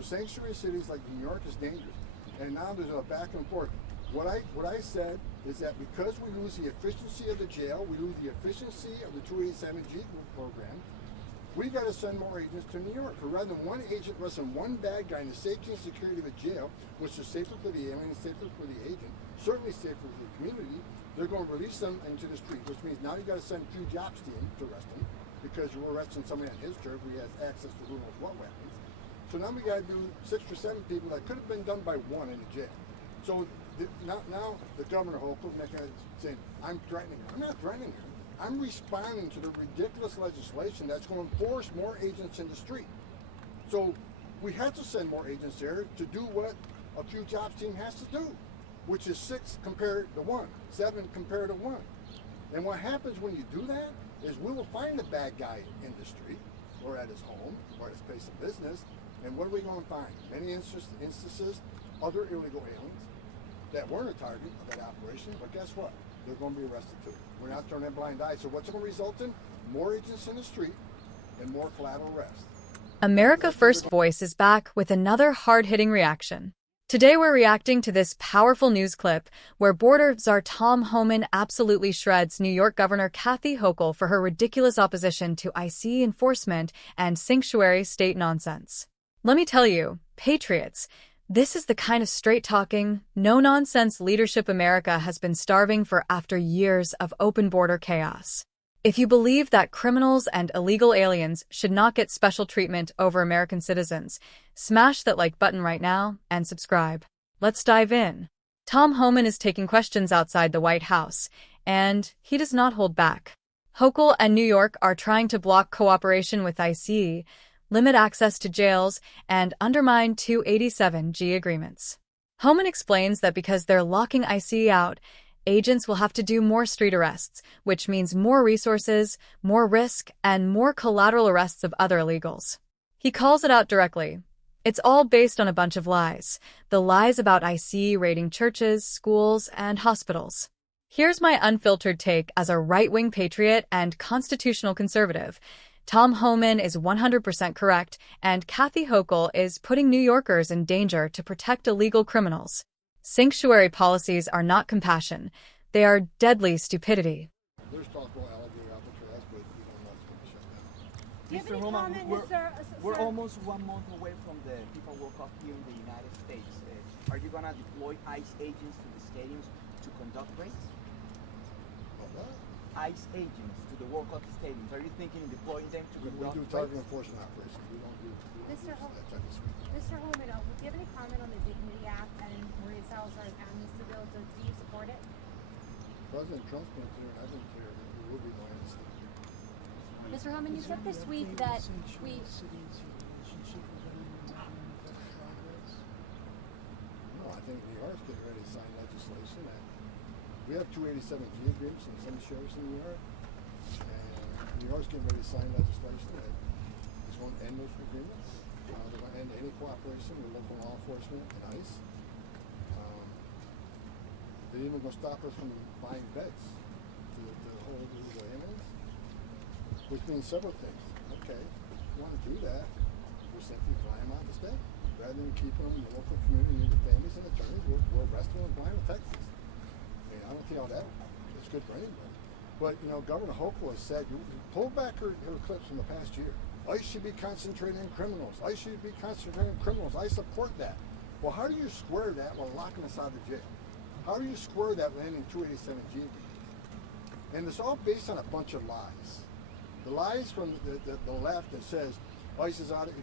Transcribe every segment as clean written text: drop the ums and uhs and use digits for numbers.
but sanctuary cities like New York is dangerous. And now there's a back and forth. What I said is that because we lose the efficiency of the jail, we lose the efficiency of the 287G program, we got to send more agents to New York. Or rather than one agent arresting one bad guy in the safety and security of a jail, which is safer for the alien, safer for the agent, certainly safer for the community, they're going to release them into the street, which means now you got to send a few jobs team to arrest them, because you're arresting somebody on his turf who has access to who knows what weapons. So now we got to do 6 or 7 people that could have been done by one in the jail. So now the Governor Hochul saying, I'm threatening her. I'm not threatening her. I'm responding to the ridiculous legislation that's going to force more agents in the street. So we have to send more agents there to do what a few jobs team has to do, which is 6 compared to 1, 7 compared to 1. And what happens when you do that is we will find the bad guy in the street or at his home or at his place of business. And what are we going to find? Many instances, other illegal aliens that weren't a target of that operation, but guess what? They're going to be arrested too. We're not turning a blind eye. So what's it going to result in? More agents in the street and more collateral arrest. America First Voice is back with another hard-hitting reaction. Today we're reacting to this powerful news clip where border czar Tom Homan absolutely shreds New York Governor Kathy Hochul for her ridiculous opposition to ICE enforcement and sanctuary state nonsense. Let me tell you, patriots, this is the kind of straight-talking, no-nonsense leadership America has been starving for after years of open border chaos. If you believe that criminals and illegal aliens should not get special treatment over American citizens, smash that like button right now and subscribe. Let's dive in. Tom Homan is taking questions outside the White House, and he does not hold back. Hochul and New York are trying to block cooperation with ICE, limit access to jails, and undermine 287G agreements. Homan explains that because they're locking ICE out, agents will have to do more street arrests, which means more resources, more risk, and more collateral arrests of other illegals. He calls it out directly. It's all based on a bunch of lies. The lies about ICE raiding churches, schools, and hospitals. Here's my unfiltered take as a right-wing patriot and constitutional conservative. Tom Homan is 100% correct, and Kathy Hochul is putting New Yorkers in danger to protect illegal criminals. Sanctuary policies are not compassion. They are deadly stupidity. There's talk about alligator out there, but we don't know if it's going to shut down. Mr. Homan, we're almost 1 month away from the FIFA World Cup here in the United States. Are you going to deploy ICE agents to the stadiums to conduct raids? What? ICE agents to the World Cup stadiums. Are you thinking of deploying them to conduct We do target enforcement operations. We don't do Mr. that type of stuff. Mr. Homan, do you have any comment on the Dignity Act and Maria Salazar's amnesty bill? Do you support it? President Trump's been clear, and I've been clear that we will be going to state. Mr. Homan, you said this week that we... No, I think New York's getting ready to sign legislation that we have 287G agreements in some sheriffs in New York, and New York's getting ready to sign legislation that is going to end those agreements. They're going to end any cooperation with local law enforcement and ICE. They're even going to stop us from buying beds to hold illegal aliens, which means several things. Okay, if you want to do that, we'll simply fly them out of the state. Rather than keeping them in the local community and the families and attorneys, we'll arrest them and fly them to Texas. I mean, I don't see how that is good for anybody. But, you know, Governor Hochul has said, pull back her clips from the past year. ICE should be concentrating on criminals. ICE should be concentrating on criminals. I support that. Well, how do you square that while locking us out of jail? How do you square that with ending 287G? And it's all based on a bunch of lies. The lies from the left that says ICE is out of,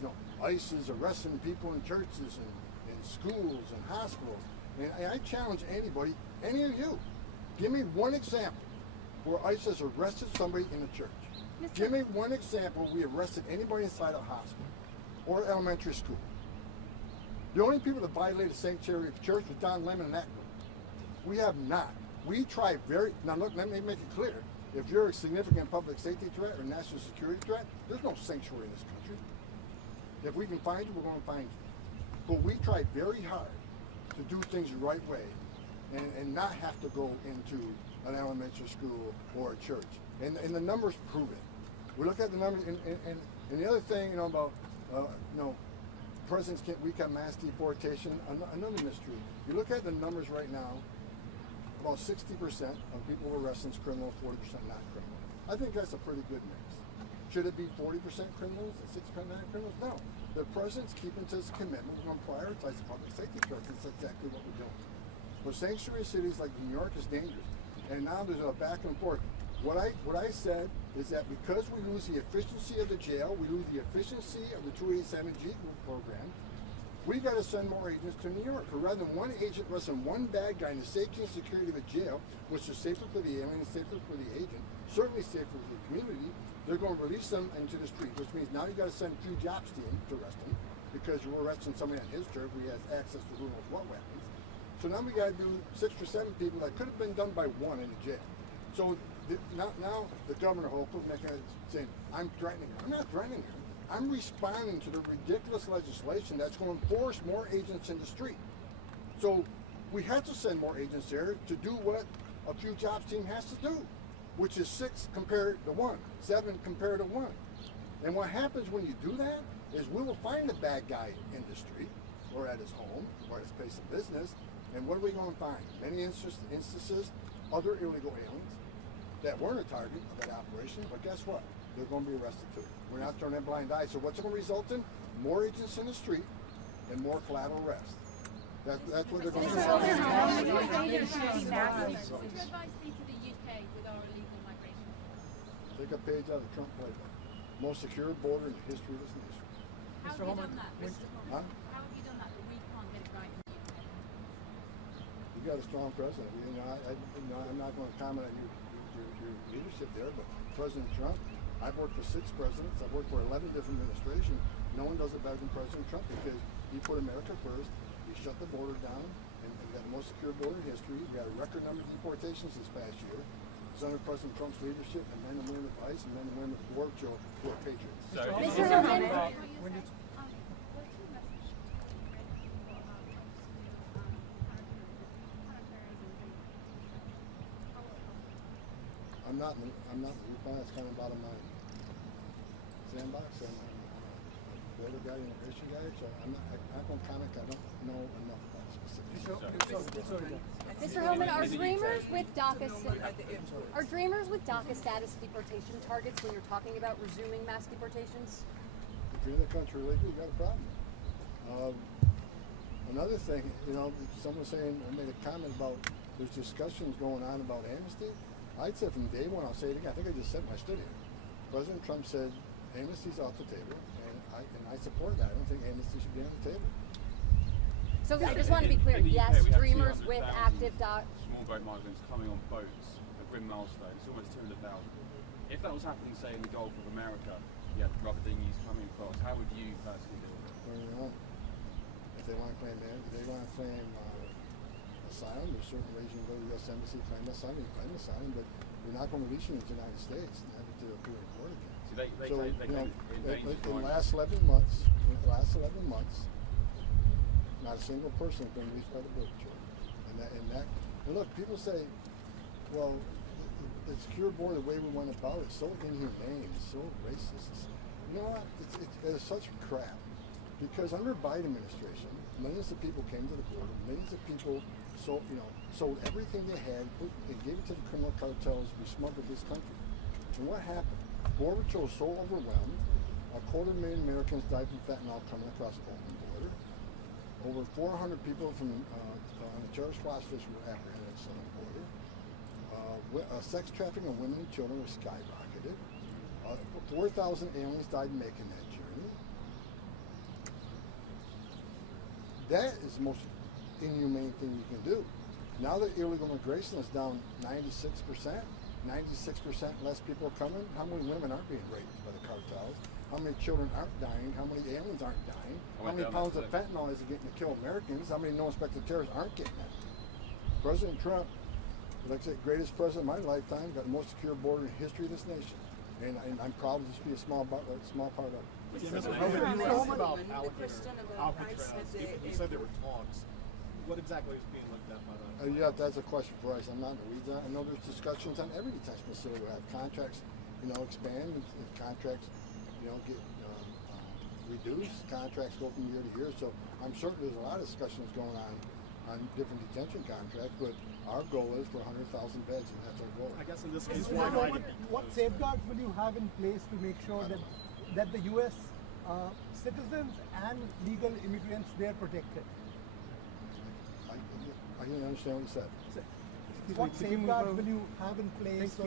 ICE is arresting people in churches and schools and hospitals. And I challenge anybody, any of you, give me one example where ICE has arrested somebody in a church. Give me one example we arrested anybody inside a hospital or elementary school. The only people that violated the sanctuary of the church was Don Lemon and that group. We have not. We try now look, let me make it clear. If you're a significant public safety threat or national security threat, there's no sanctuary in this country. If we can find you, we're going to find you. But we try very hard to do things the right way and not have to go into an elementary school or a church. And the numbers prove it. We look at the numbers, and the other thing, about, presidents can't weaken mass deportation. Another mystery. You look at the numbers right now. About 60% of people arrested is criminal, 40% not criminal. I think that's a pretty good mix. Should it be 40% criminals and 6% not criminals? No. The president's keeping to his commitment. We're going to prioritize the public safety threats. That's exactly what we're doing. For sanctuary cities like New York is dangerous. And now there's a back and forth. What I said is that because we lose the efficiency of the jail, we lose the efficiency of the 287G program, we got to send more agents to New York. Or rather than one agent arresting one bad guy in the safety and security of a jail, which is safer for the alien, safer for the agent, certainly safer for the community, they're going to release them into the street, which means now you got to send a few jobs to him to arrest him, because you're arresting somebody on his turf who has access to who knows what weapons. So now we got to do 6 or 7 people that could have been done by one in the jail. So now the governor Hochul saying, I'm threatening him. I'm not threatening him. I'm responding to the ridiculous legislation that's going to enforce more agents in the street. So we have to send more agents there to do what a few jobs team has to do, which is 6 compared to 1, 7 compared to 1. And what happens when you do that is we will find the bad guy in the street or at his home or at his place of business. And what are we going to find? Many instances, other illegal aliens that weren't a target of that operation, but guess what? They're going to be arrested too. We're not turning a blind eye. So what's it going to result in? More agents in the street and more collateral arrests. That's what they're going to do. What would your advice be to the UK with our illegal migration? Take a page out of the Trump playbook. Most secure border in the history of this nation. How have you done that? Huh? How have you done that? We can't get it right in the UK. You got a strong president. I'm not going to comment on your leadership there, but President Trump, I've worked for 6 presidents. I've worked for 11 different administrations. No one does it better than President Trump because he put America first. He shut the border down, and we got the most secure border in history. We got a record number of deportations this past year. It's under President Trump's leadership, and men and women of ICE, and men and women of Border Patrol who are patriots. Mr. Homan, I'm not in the group on it. It's kind of out of my sandbox. I'm a border guy, immigration guy, so I'm not going to comment. I don't know enough about the specifics. Mr. Homan, are dreamers with DACA status deportation targets when you're talking about resuming mass deportations? If you're in the country illegally, you got a problem. Another thing, someone saying, I made a comment about there's discussions going on about amnesty. I'd said from day one, I'll say it again, I think I just said in my studio. President Trump said amnesty's off the table, and I support that. I don't think amnesty should be on the table. So I just want to be clear, yes, dreamers with active small boat migrants coming on boats at Grim Milestone, it's almost 200,000. If that was happening, say, in the Gulf of America, you had rubber dinghies coming across, how would you personally deal with it? If they want to claim asylum, there's certain ways you can go to the U.S. Embassy, claim asylum, but we're not going to release you into the United States and have it to appear in court again. In the last 11 months, not a single person has been released by the Border Patrol. And look, people say, well, the secure border, the way we went about it, is so inhumane, it's so racist. You know what? It's such crap. Because under Biden administration, millions of people came to the border, millions of people sold everything they had, and gave it to the criminal cartels. We smuggled this country. And what happened? Border Patrol was so overwhelmed, 250,000 Americans died from fentanyl coming across the open border. Over 400 people from on the terrorist watch list were apprehended at the southern border. Sex trafficking of women and children was skyrocketed. 4,000 aliens died making that journey. That is the most inhumane thing you can do. Now that illegal immigration is down 96%, 96% less people are coming, how many women aren't being raped by the cartels? How many children aren't dying? How many aliens aren't dying? How many pounds of fentanyl is it getting to kill Americans? How many no-inspected terrorists aren't getting it? President Trump, like I said, greatest president of my lifetime, got the most secure border in the history of this nation. And I'm proud to just be a small part of it. Mr. Homan, you asked about Alcatraz. You said there were talks. What exactly is being looked at by that? Yeah, that's a question for us. I'm not in the weeds. I know there's discussions on every detention facility. We have contracts, expand. If contracts, get reduce, contracts go from year to year. So I'm certain there's a lot of discussions going on different detention contracts, but our goal is for 100,000 beds, and that's our goal. I guess in this case, why not? What safeguards will you have in place to make sure that the U.S. Citizens and legal immigrants, they are protected? I didn't understand what you said. What safeguards will you have in place to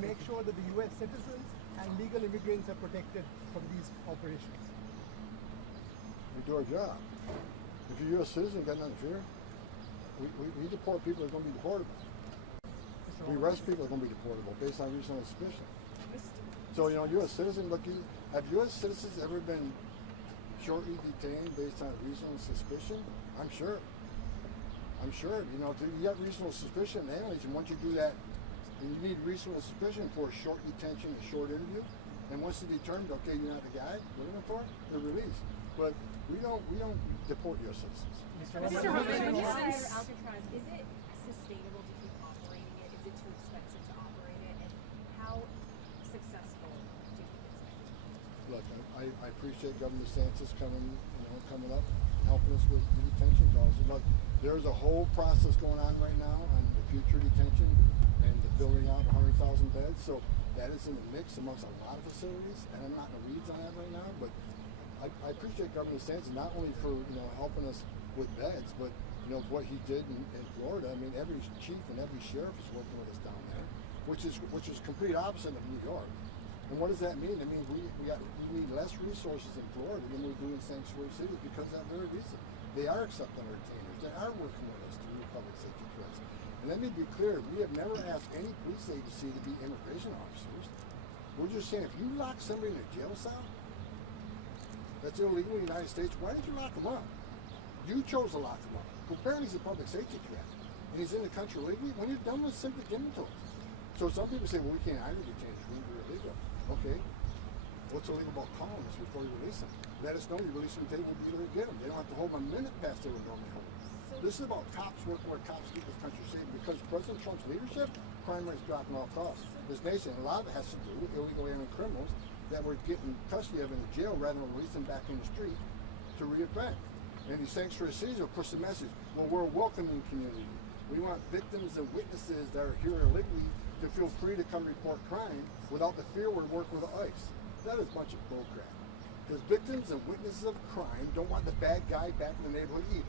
make sure that the U.S. citizens and legal immigrants are protected from these operations? We do our job. If you're a U.S. citizen, got nothing to fear. We deport people that are going to be deportable. We arrest people that are going to be deportable based on reasonable suspicion. So, U.S. citizen, have U.S. citizens ever been shortly detained based on reasonable suspicion? I'm sure. If you got reasonable suspicion, and once you do that, and you need reasonable suspicion for a short detention, a short interview, and once it's determined, okay, you're not the guy we're looking for, they're released. But we don't deport U.S. citizens. Mr. Homan, when you hire Alcatraz, is it sustainable to keep operating it? Is it too expensive to operate it? And how successful do you think it's been? Look, I appreciate Governor DeSantis coming up, helping us with the detention calls. Look, there's a whole process going on right now on the future detention and the building out 100,000 beds. So that is in the mix amongst a lot of facilities, and I'm not in the weeds on that right now, but I appreciate Governor DeSantis not only for helping us with beds, but what he did in Florida. I mean, every chief and every sheriff is working with us down there, which is complete opposite of New York. And what does that mean? It means we need less resources in Florida than we do in sanctuary cities because of that very reason. They are accepting our retainers. They are working with us to meet public safety threats. And let me be clear, we have never asked any police agency to be immigration officers. We're just saying if you lock somebody in a jail cell that's illegal in the United States, why didn't you lock them up? You chose to lock him up. Well, apparently he's a public safety threat, and he's in the country illegally. When you're done with it, simply give him to us. So some people say, well, we can't hire detainers. We're illegal. Okay. What's illegal about calling us before you release them? Let us know you release them today, we'll be able to get them. They don't have to hold them a minute past they were normally home. This is about cops working where cops keep this country safe. Because President Trump's leadership, crime rate's dropping off across this nation. And a lot of it has to do with illegal alien criminals that we're getting custody of in the jail rather than release them back in the street to reoffend. And these sanctuary cities will push the message, well, we're a welcoming community. We want victims and witnesses that are here illegally to feel free to come report crime without the fear we're working with ICE. That is a bunch of bullcrap. Because victims and witnesses of crime don't want the bad guy back in the neighborhood either.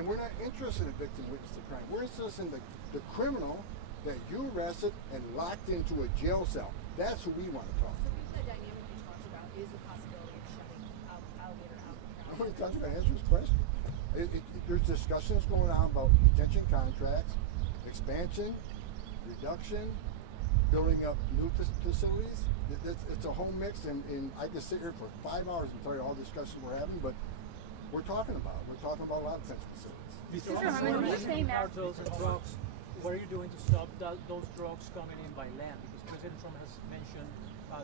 And we're not interested in victim witness of crime. We're interested in the criminal that you arrested and locked into a jail cell. That's who we want to talk to. So the dynamic you talked about is the possibility of shutting alligator Alcatraz. I'm going to answer this question. There's discussions going on about detention contracts, expansion, reduction, building up new facilities. It's a whole mix, and I can sit here for 5 hours and tell you all the discussions we're having, but we're talking about a lot of detention facilities. Mr. Homan, when you say mass cartels and drugs, what are you doing to stop those drugs coming in by land? Because President Trump has mentioned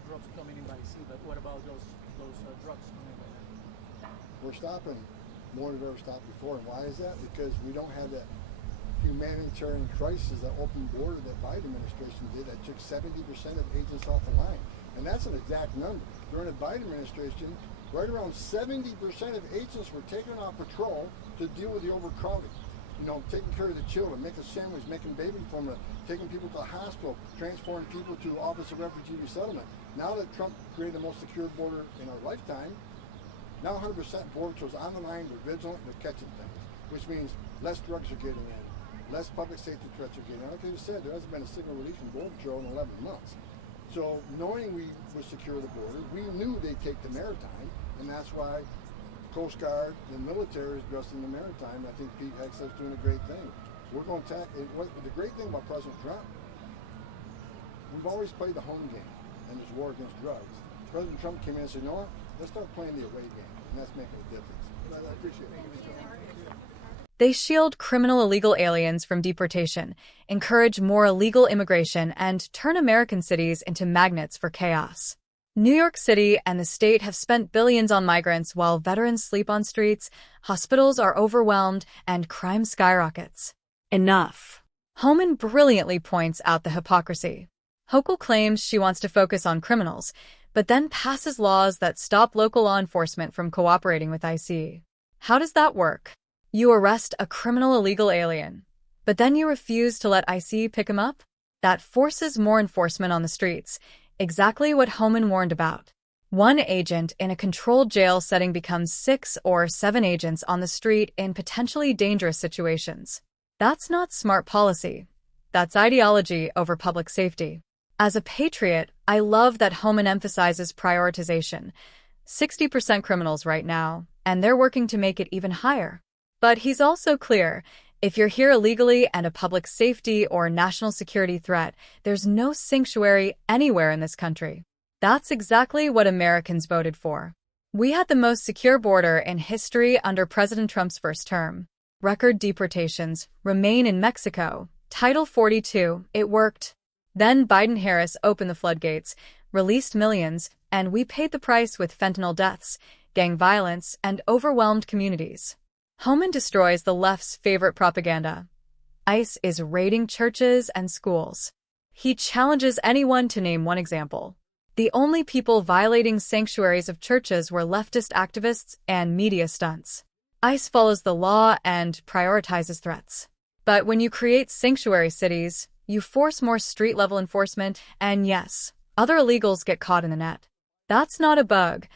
drugs coming in by sea, but what about those drugs coming in by land? We're stopping more than we've ever stopped before. And why is that? Because we don't have that humanitarian crisis, that open border that Biden administration did that took 70% of agents off the line. And that's an exact number. During the Biden administration, right around 70% of agents were taken off patrol to deal with the overcrowding. Taking care of the children, making sandwiches, making baby formula, taking people to the hospital, transporting people to Office of Refugee Resettlement. Now that Trump created the most secure border in our lifetime, now 100% border patrols on the line, they're vigilant, they're catching things, which means less drugs are getting in, less public safety threats are getting in. Like you said, there hasn't been a single release from Border Patrol in 11 months. So knowing we would secure the border, we knew they'd take the maritime, and that's why Coast Guard, the military is dressed in the maritime. I think Pete Hegseth's doing a great thing. We're going to attack. The great thing about President Trump, we've always played the home game in this war against drugs. President Trump came in and said, you know what, let's start playing the away game, and that's making a difference. But I appreciate it. They shield criminal illegal aliens from deportation, encourage more illegal immigration, and turn American cities into magnets for chaos. New York City and the state have spent billions on migrants while veterans sleep on streets, hospitals are overwhelmed, and crime skyrockets. Enough. Homan brilliantly points out the hypocrisy. Hochul claims she wants to focus on criminals, but then passes laws that stop local law enforcement from cooperating with ICE. How does that work? You arrest a criminal illegal alien, but then you refuse to let ICE pick him up? That forces more enforcement on the streets, exactly what Homan warned about. One agent in a controlled jail setting becomes 6 or 7 agents on the street in potentially dangerous situations. That's not smart policy. That's ideology over public safety. As a patriot, I love that Homan emphasizes prioritization. 60% criminals right now, and they're working to make it even higher. But he's also clear, if you're here illegally and a public safety or national security threat, there's no sanctuary anywhere in this country. That's exactly what Americans voted for. We had the most secure border in history under President Trump's first term. Record deportations remain in Mexico. Title 42, it worked. Then Biden-Harris opened the floodgates, released millions, and we paid the price with fentanyl deaths, gang violence, and overwhelmed communities. Homan destroys the left's favorite propaganda. ICE is raiding churches and schools. He challenges anyone to name one example. The only people violating sanctuaries of churches were leftist activists and media stunts. ICE follows the law and prioritizes threats. But when you create sanctuary cities, you force more street-level enforcement, and yes, other illegals get caught in the net. That's not a bug.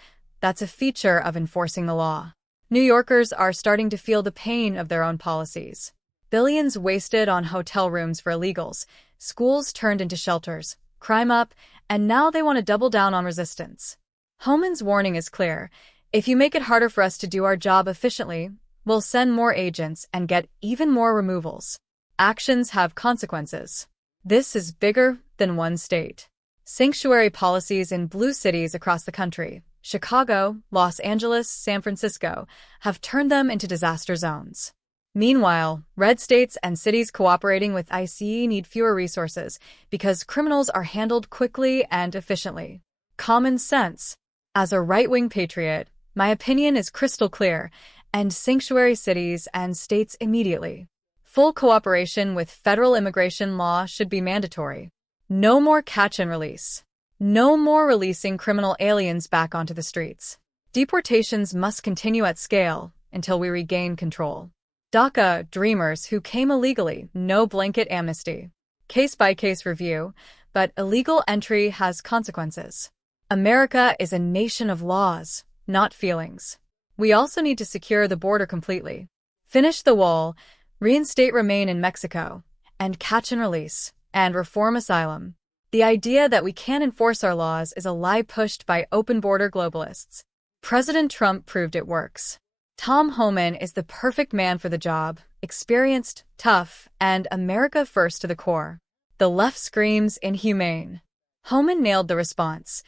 That's a feature of enforcing the law. New Yorkers are starting to feel the pain of their own policies. Billions wasted on hotel rooms for illegals, schools turned into shelters, crime up, and now they want to double down on resistance. Homan's warning is clear. If you make it harder for us to do our job efficiently, we'll send more agents and get even more removals. Actions have consequences. This is bigger than one state. Sanctuary policies in blue cities across the country, Chicago, Los Angeles, San Francisco, have turned them into disaster zones. Meanwhile, red states and cities cooperating with ICE need fewer resources because criminals are handled quickly and efficiently. Common sense. As a right-wing patriot, my opinion is crystal clear: end sanctuary cities and states immediately. Full cooperation with federal immigration law should be mandatory. No more catch and release. No more releasing criminal aliens back onto the streets. Deportations must continue at scale until we regain control. DACA dreamers who came illegally, no blanket amnesty. Case-by-case review, but illegal entry has consequences. America is a nation of laws, not feelings. We also need to secure the border completely. Finish the wall, reinstate remain in Mexico, and catch and release, and reform asylum. The idea that we can't enforce our laws is a lie pushed by open-border globalists. President Trump proved it works. Tom Homan is the perfect man for the job, experienced, tough, and America first to the core. The left screams inhumane. Homan nailed the response.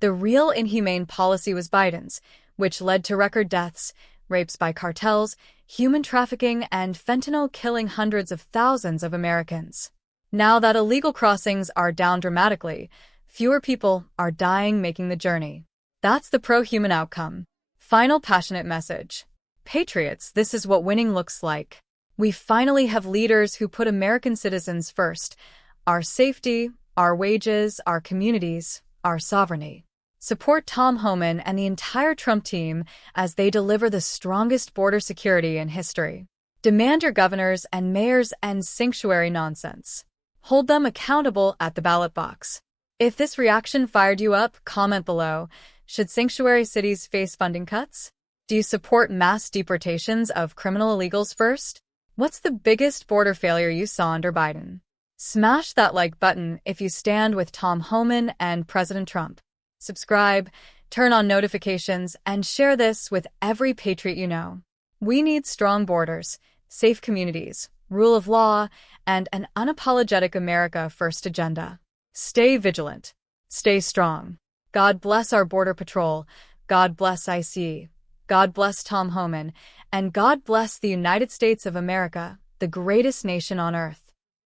The real inhumane policy was Biden's, which led to record deaths, rapes by cartels, human trafficking, and fentanyl killing hundreds of thousands of Americans. Now that illegal crossings are down dramatically, fewer people are dying making the journey. That's the pro-human outcome. Final passionate message. Patriots, this is what winning looks like. We finally have leaders who put American citizens first. Our safety, our wages, our communities, our sovereignty. Support Tom Homan and the entire Trump team as they deliver the strongest border security in history. Demand your governors and mayors end sanctuary nonsense. Hold them accountable at the ballot box. If this reaction fired you up, comment below. Should sanctuary cities face funding cuts? Do you support mass deportations of criminal illegals first? What's the biggest border failure you saw under Biden? Smash that like button if you stand with Tom Homan and President Trump. Subscribe, turn on notifications, and share this with every patriot you know. We need strong borders, safe communities, rule of law, and an unapologetic America first agenda. Stay vigilant. Stay strong. God bless our Border Patrol. God bless ICE. God bless Tom Homan. And God bless the United States of America, the greatest nation on earth.